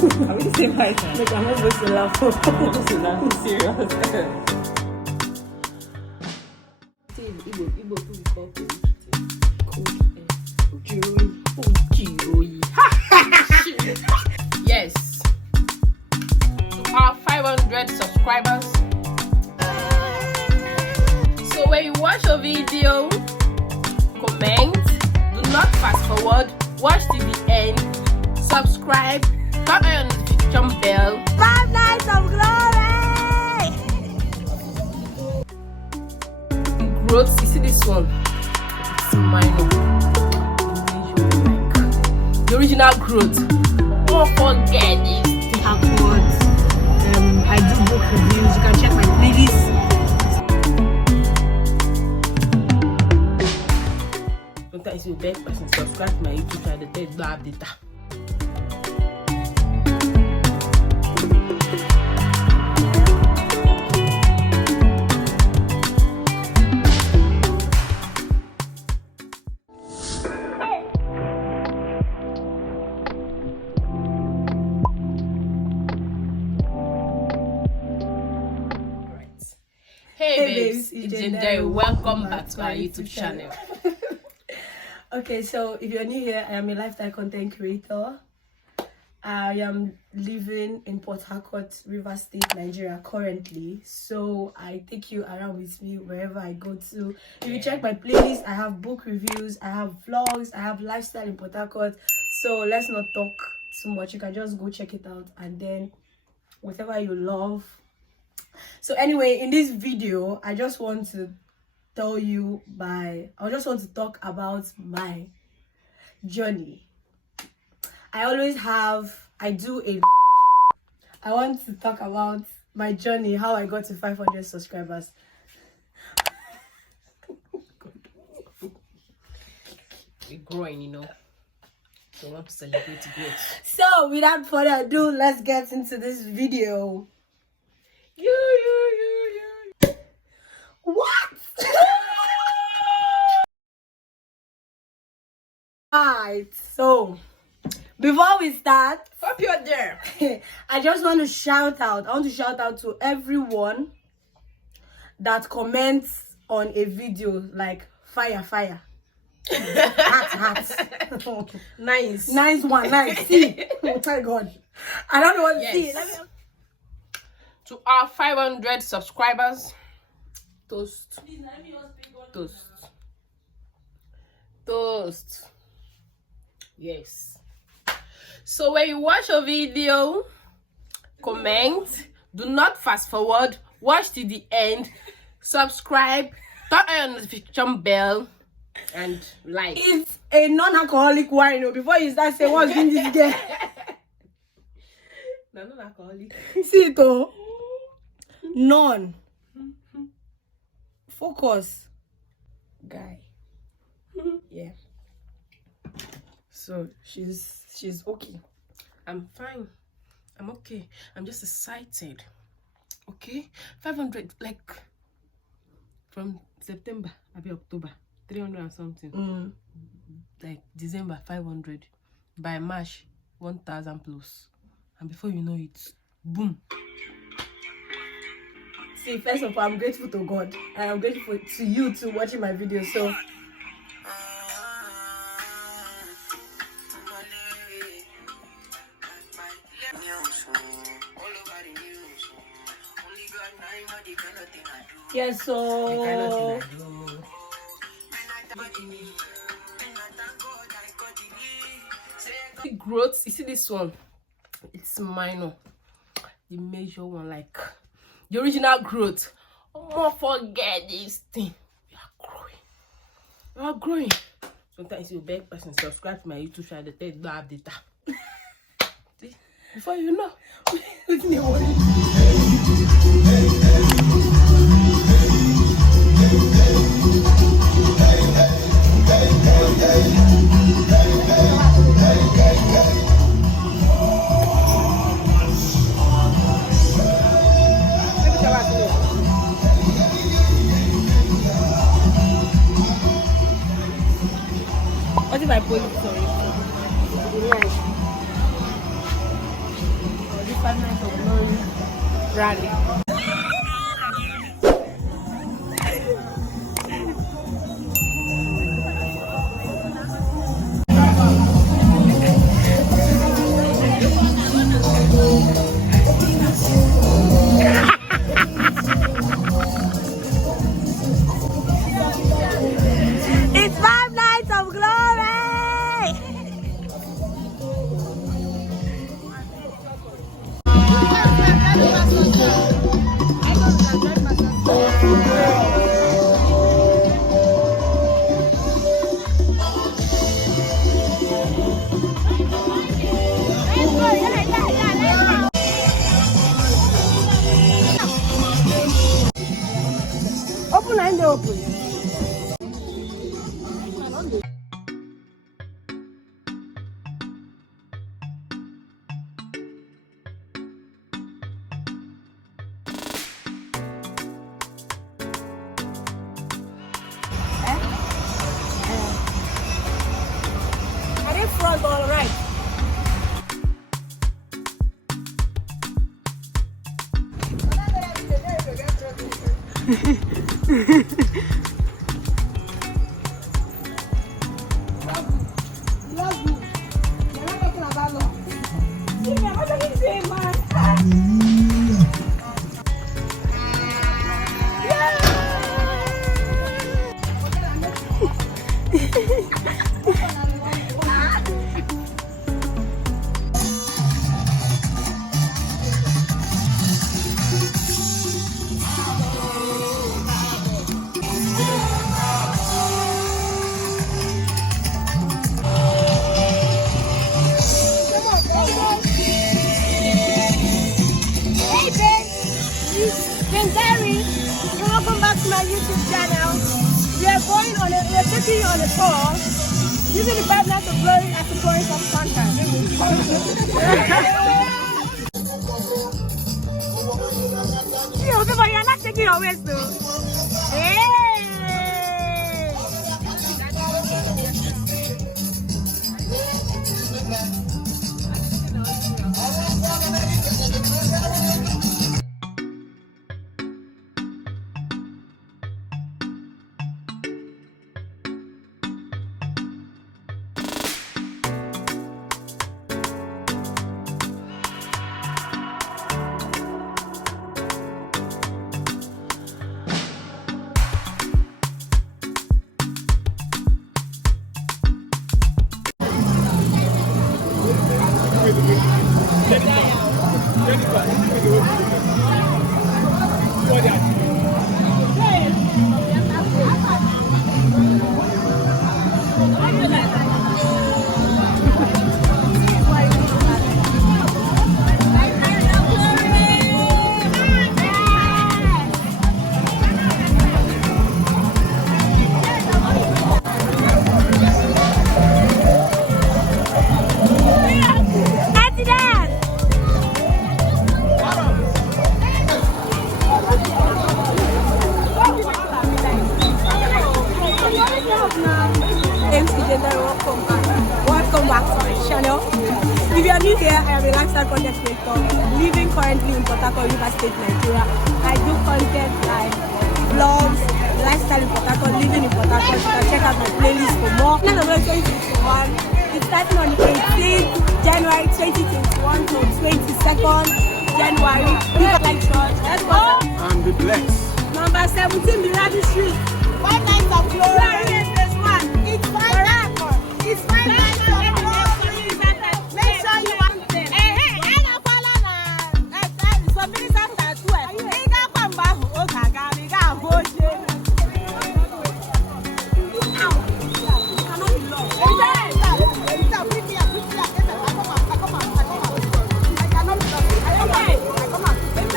I will say my time. Look, I'm not supposed to laugh. I'm supposed to laugh. Serious. Igbo food called Yes. To our 500 subscribers. So when you watch a video, comment, do not fast forward, watch to the end, subscribe, turn on the notification bell. 5 nights of glory! Growth, you see this one? It's minor. The original growth. Don't forget this. Harcourt. I do book reviews. You can check my playlist. Sometimes you beg person subscribe to my YouTube channel, they don't have data. Hey babes, it's Janederrystore. Welcome back to our YouTube channel. Okay, so if you're new here, I am a lifestyle content creator. I am living in Port Harcourt, Rivers State, Nigeria currently. So I take you around with me wherever I go to. If you check my playlist, I have book reviews, I have vlogs, I have lifestyle in Port Harcourt. So let's not talk too much. You can just go check it out, and then whatever you love. So anyway, in this video, I just want to tell you I just want to talk about my journey. I want to talk about my journey, how I got to 500 subscribers. We're growing, you know. So we want to celebrate growth. So without further ado, let's get into this video. What? Alright, so before we start, Hope you're there. I just want to shout out. I want to shout out to everyone that comments on a video like fire. Heart. Nice. Nice one, nice. See. Oh my god. I don't know what to see. To our 500 subscribers, toast. Toast. Yes. So when you watch a video, comment, do not fast forward, watch to the end, subscribe, turn on the notification bell, and like. It's a non-alcoholic wine. Before you start saying what's in this game. No, non-alcoholic. See it though. None. Focus. Guy. Yeah. So she's okay. I'm fine. I'm okay. I'm just excited. Okay? 500, like from September, maybe October, 300 and something. Like December, 500. By March, 1,000 plus. And before you know it, boom. See, first of all, I'm grateful to God, and I'm grateful to you too watching my videos. So yeah, so growth, you see this one? It's minor. The major one, like the original growth. Oh, forget this thing. We are growing. Sometimes you beg person subscribe to my YouTube channel, they don't have data. See? Before you know. what if I post it? Sorry. rally. It's 5 nights of glory! Open and open. Are they front or right? Welcome back to my YouTube channel. We're taking you on a tour using the 5 nights of glory as a tourist of contact. You're not taking your waist though. Hey! Welcome back to my channel. If you are new here, I am a lifestyle content creator living currently in Pagasuseyecareconsultant, River State, Nigeria. I do content like vlogs, lifestyle in Pagasuseyecareconsultant, living in Pagasuseyecareconsultant. You can check out my playlist for more. November 2021. It's starting on the 18th January 2021 to 22nd January. People like church. Let's go. And be blessed. Number 17, Miladi Street. 5 nights of glory. It's 5 nights. It's 5 nights of glory. Make sure you want them. Hey, I don't follow now. So ministers are 12. He got come back. Okay, God, he got hold you. Now, you cannot be lost.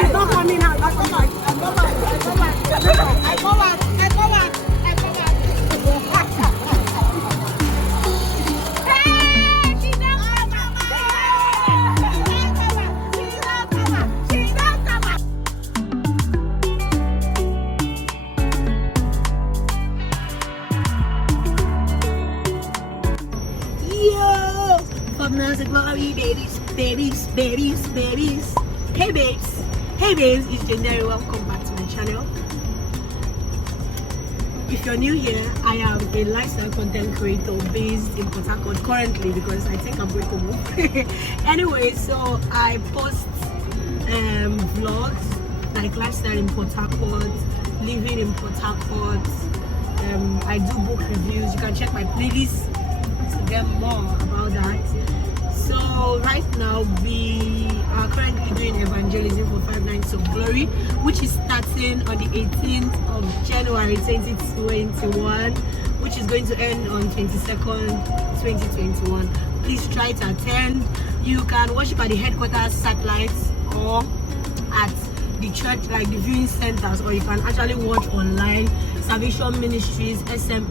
It's not coming out. I come back. Hey babes, Hey babes, it's Janederrystore. Welcome back to my channel. If you're new here, I am a lifestyle content creator based in Port Harcourt currently because I think I'm going to move. Anyway, so I post vlogs like lifestyle in Port Harcourt, living in Port Harcourt. I do book reviews. You can check my playlist to get more about that. So right now we are currently doing evangelism for 5 Nights of Glory, which is starting on the 18th of January 2021, which is going to end on 22nd 2021. Please try to attend. You can worship at the headquarters satellites or at the church, like the viewing centers, or you can actually watch online. Salvation Ministries, smhos.org.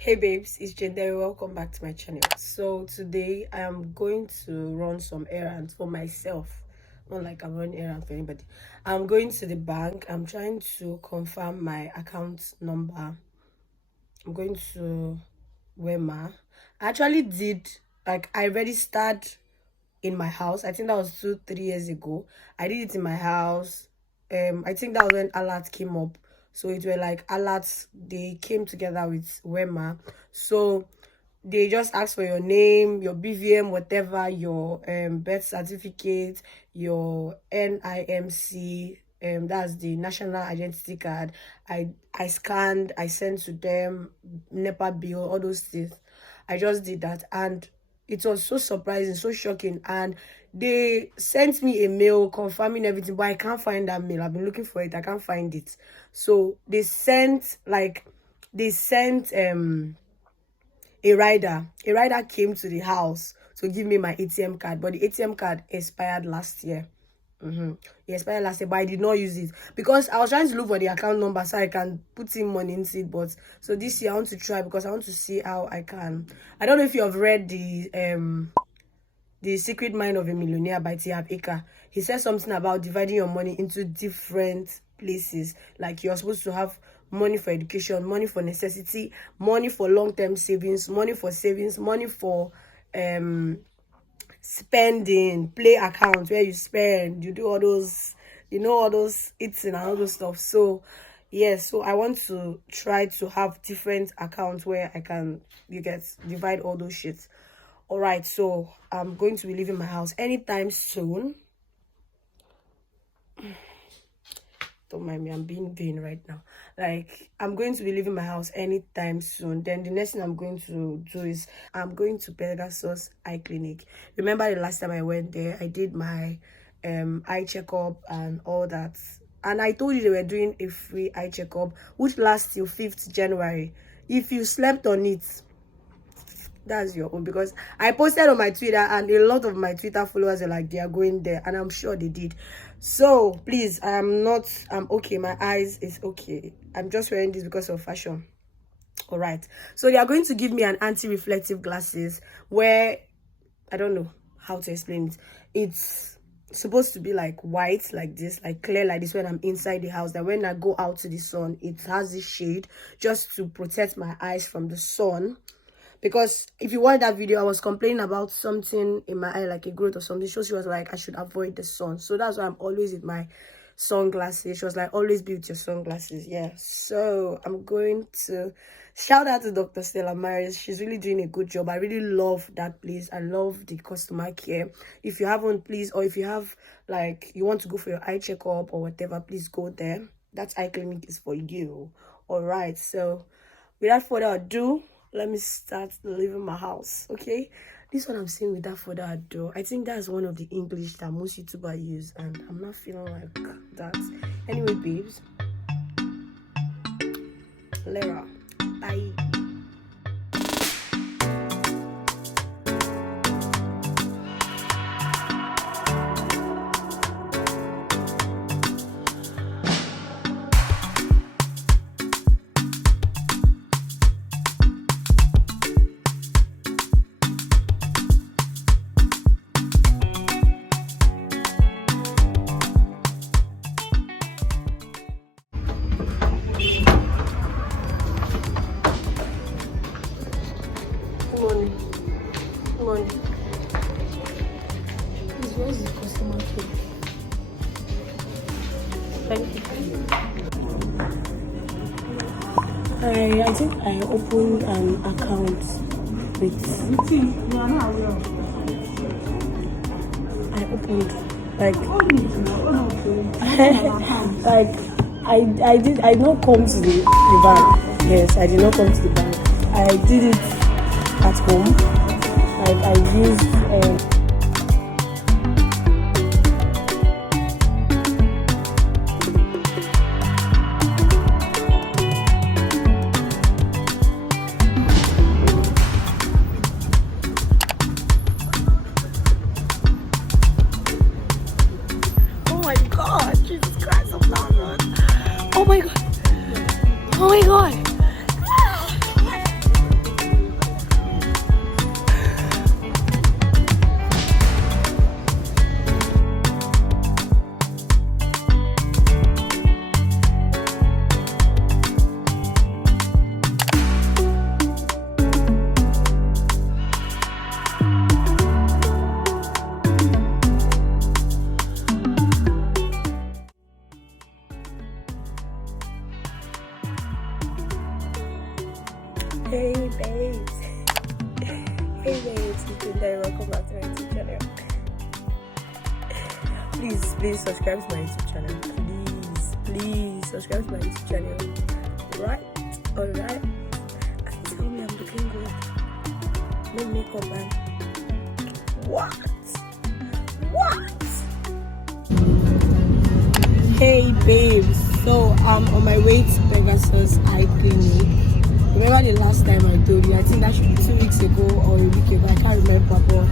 Hey babes, it's Janederrystore. Welcome back to my channel. So today I am going to run some errands for myself. Not like I'm running errands for anybody. I'm going to the bank. I'm trying to confirm my account number. I'm going to Wema. I actually did, like, I registered in my house. I think that was 2-3 years ago. I did it in my house. I think that was when alert came up. So it were like alerts, they came together with Wema. So they just ask for your name, your BVM, whatever, your birth certificate, your NIMC, that's the national identity card. I scanned, I sent to them, NEPA bill, all those things. I just did that, and it was so surprising, so shocking. And they sent me a mail confirming everything, but I can't find that mail. I've been looking for it, I can't find it. So they sent a rider came to the house to give me my ATM card, but the ATM card expired last year. It expired last year, but I did not use it because I was trying to look for the account number so I can put in money into it. But so this year I want to try because I want to see how I can. I don't know if you have read the Secret Mind of a Millionaire by Eka. He says something about dividing your money into different places. Like you're supposed to have money for education, money for necessity, money for long-term savings, money for savings, money for spending, play account where you spend, you do all those, you know, all those eating and all those stuff. So yes, so I want to try to have different accounts where I can, you get, divide all those shit. All right, so I'm going to be leaving my house anytime soon. don't mind me, I'm being vain right now. Like, I'm going to be leaving my house anytime soon. Then the next thing I'm going to do is I'm going to PEGASUS eye clinic. Remember the last time I went there, I did my eye checkup and all that, and I told you they were doing a free eye checkup which lasts till 5th January. If you slept on it, that's your own, because I posted on my Twitter and a lot of my Twitter followers are like they are going there, and I'm sure they did. So please, I'm okay. My eyes is okay. I'm just wearing this because of fashion. All right, so they are going to give me an anti-reflective glasses where I don't know how to explain it. It's supposed to be like white, like this, like clear like this when I'm inside the house. That when I go out to the sun, it has this shade just to protect my eyes from the sun. Because if you watch that video, I was complaining about something in my eye, like a growth or something. So she was like, I should avoid the sun. So that's why I'm always with my sunglasses. She was like, always be with your sunglasses. Yeah, so I'm going to shout out to Dr. Stella Maris. She's really doing a good job. I really love that place. I love the customer care. If you haven't, please, or if you have, like, you want to go for your eye checkup or whatever, please go there. That eye clinic is for you. All right, so without further ado, let me start leaving my house. Okay, this is what I'm saying without further ado. I think that's one of the English that most YouTubers use, and I'm not feeling like that. Anyway, babes, Lara, bye. Where's the customer care? Thank you. I think I opened an account with. You are not aware of. I opened I did not come to the bank. Yes, I did not come to the bank. I did it at home. Like I used oh my god, Jesus Christ of Nazareth. Oh my god. Oh my god. Hey babes, hey babes, Janederrystore, welcome back to my YouTube channel. Please subscribe to my YouTube channel. Please subscribe to my YouTube channel. Right? Alright. And tell me I'm looking good. No makeup man. What? Hey babes, so I'm on my way to PEGASUS eye clinic. Remember the last time I told you, I think that should be 2 weeks ago or a week ago, I can't remember, but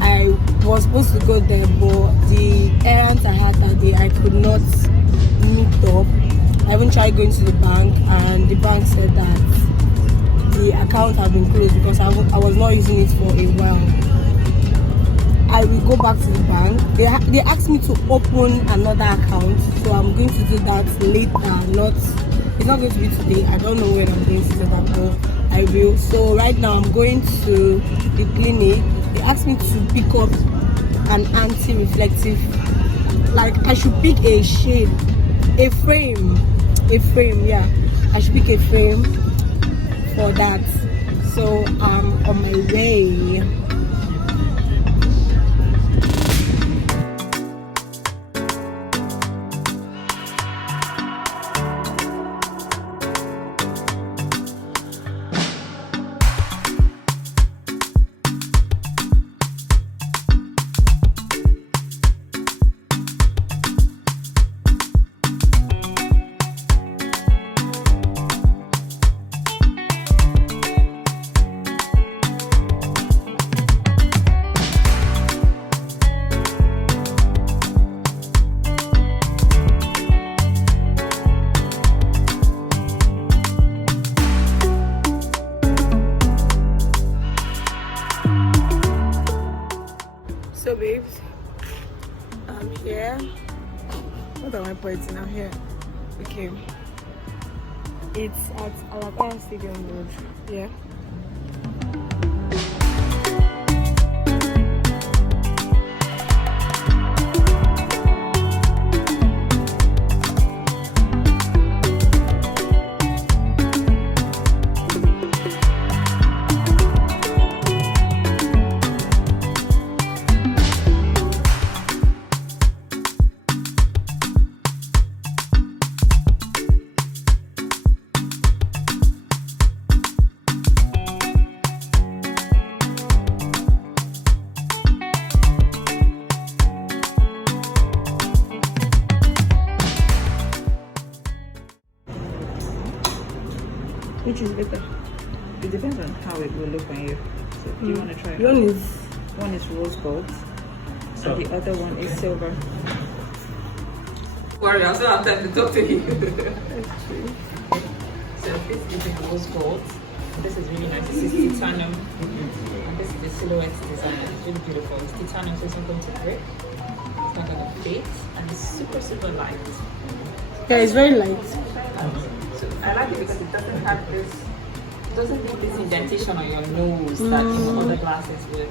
I was supposed to go there, but the errands I had that day, I could not meet up. I even tried going to the bank, and the bank said that the account had been closed because I was not using it for a while. I will go back to the bank. They asked me to open another account, so I'm going to do that later. It's not going to be today. I don't know when I'm going to do that, but I will. So right now I'm going to the clinic. They asked me to pick up an anti-reflective, like I should pick a shade, a frame, yeah. I should pick a frame for that. So I'm on my way. So babes, I'm here. What am I pointing out here? Okay. It's at Elekahia Stadium Road. Yeah. Which is better? It depends on how it will look on you. So do you want to try it? One is rose gold. So the other one is silver. Worry, I still have time to talk to you. So this is the rose gold. This is really nice. This is titanium. And this is the silhouette design. It's really beautiful. It's titanium, so it's not going to break. It's not going to fade. And it's super, super light. Yeah, it's very light. So I like it because it doesn't have this, doesn't leave this indentation on your nose that other glasses would.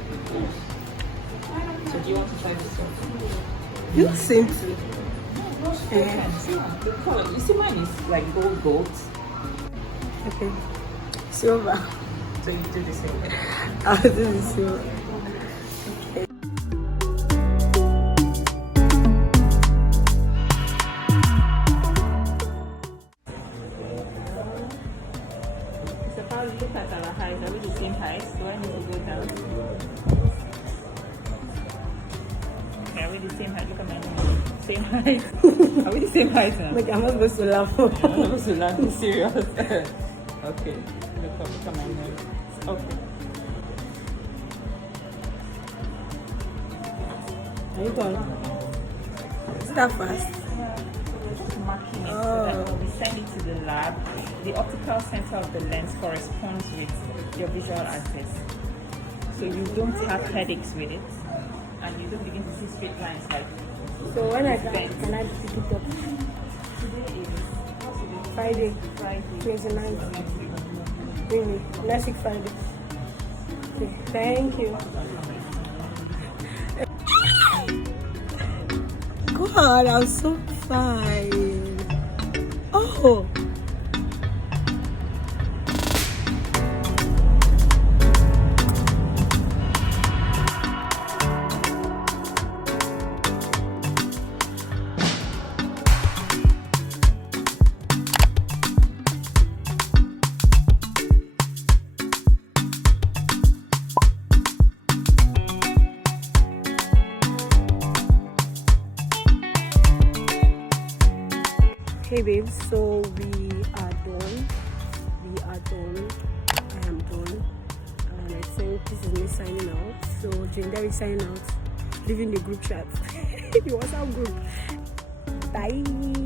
So do you want to try this one? You seem to. Yeah. The color, you see mine is like gold. Okay. Silver. So you do the same. I'll do the silver. Okay. Look at our height. Are we the same height? Do I need to go down? Okay, are we the same height? Look at my nose. Same height. Are we the same height now? Like, I'm not supposed to laugh. I'm not supposed to laugh. Be serious. Okay. Look at my nose. Okay. Are you done? Start fast. Marking it so that when we send it to the lab, the optical center of the lens corresponds with your visual axis. So you don't have headaches with it, and you don't begin to see straight lines like. So when I can I pick it up? Today is Friday 29th. Really? Next week Friday. Okay, thank you. God, I'm so fine. Oh. Hey babes, so we are done. I am done. And I think this is me signing out. So Janederry signing out, leaving the group chat. The WhatsApp group. Bye.